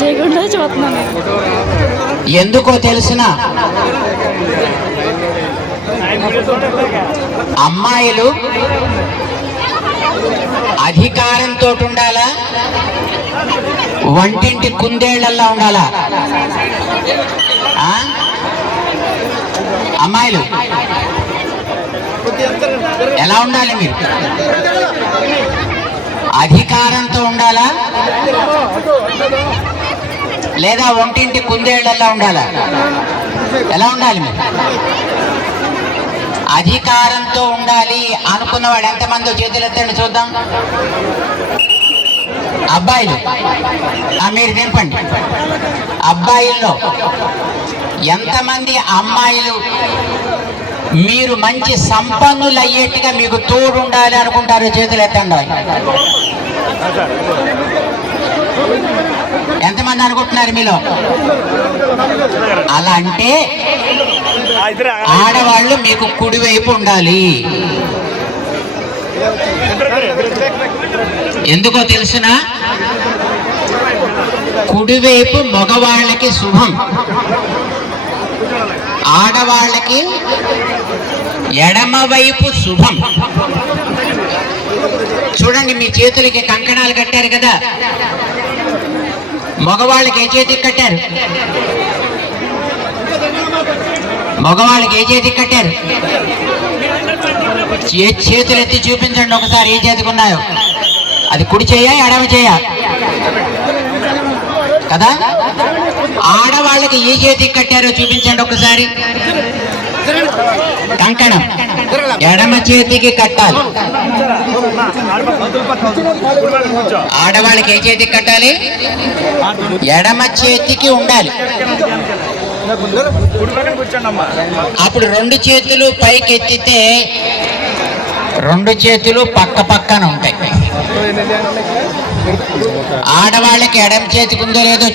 చేయకుండా చూస్తున్నాను. ఎందుకో తెలిసిన అమ్మాయిలు అధికారంతో ఉండాలా, వంటింటి కుందేళ్లల్లో ఉండాలా? అమ్మాయిలు ఎలా ఉండాలి? మీరు అధికారంతో ఉండాలా లేదా వంటింటి కుందేళ్లల్లో ఉండాలా? ఎలా ఉండాలి? మీరు అధికారంతో ఉండాలి అనుకున్నవాడు ఎంతమందో చేతులు ఎత్తండి చూద్దాం. అబ్బాయిలు మీరు దింపండి. అబ్బాయిల్లో ఎంతమంది అమ్మాయిలు మీరు మంచి సంపన్నులు అయ్యేట్టుగా మీకు తోడు ఉండాలి అనుకుంటారు? చేతులు ఎత్తండి. ఎంతమంది అనుకుంటున్నారు మీలో? అలా అంటే ఆడవాళ్ళు మీకు కుడివైపు ఉండాలి. ఎందుకో తెలుసిన? కుడివైపు మగవాళ్ళకి శుభం, ఆడవాళ్ళకి ఎడమవైపు శుభం. చూడండి, మీ చేతులకి కంకణాలు కట్టారు కదా, మగవాళ్ళకి ఏ చేతికి కట్టారు? మగవాళ్ళకి ఏ చేతికి కట్టారు? చేతులు ఎత్తి చూపించండి ఒకసారి, ఏ చేతికి ఉన్నాయో. అది కుడి చేయ ఎడమ చేయ కదా? ఆడవాళ్ళకి ఏ చేతికి కట్టారో చూపించండి ఒకసారి. కంకణం ఎడమ చేతికి కట్టాలి. ఆడవాళ్ళకి ఏ చేతికి కట్టాలి? ఎడమ చేతికి ఉండాలి. అప్పుడు రెండు చేతులు పైకి ఎత్తితే రెండు చేతులు పక్క పక్కన ఉంటాయి. ఆడవాళ్ళకి ఎడమ చేతికి ఉందో లేదో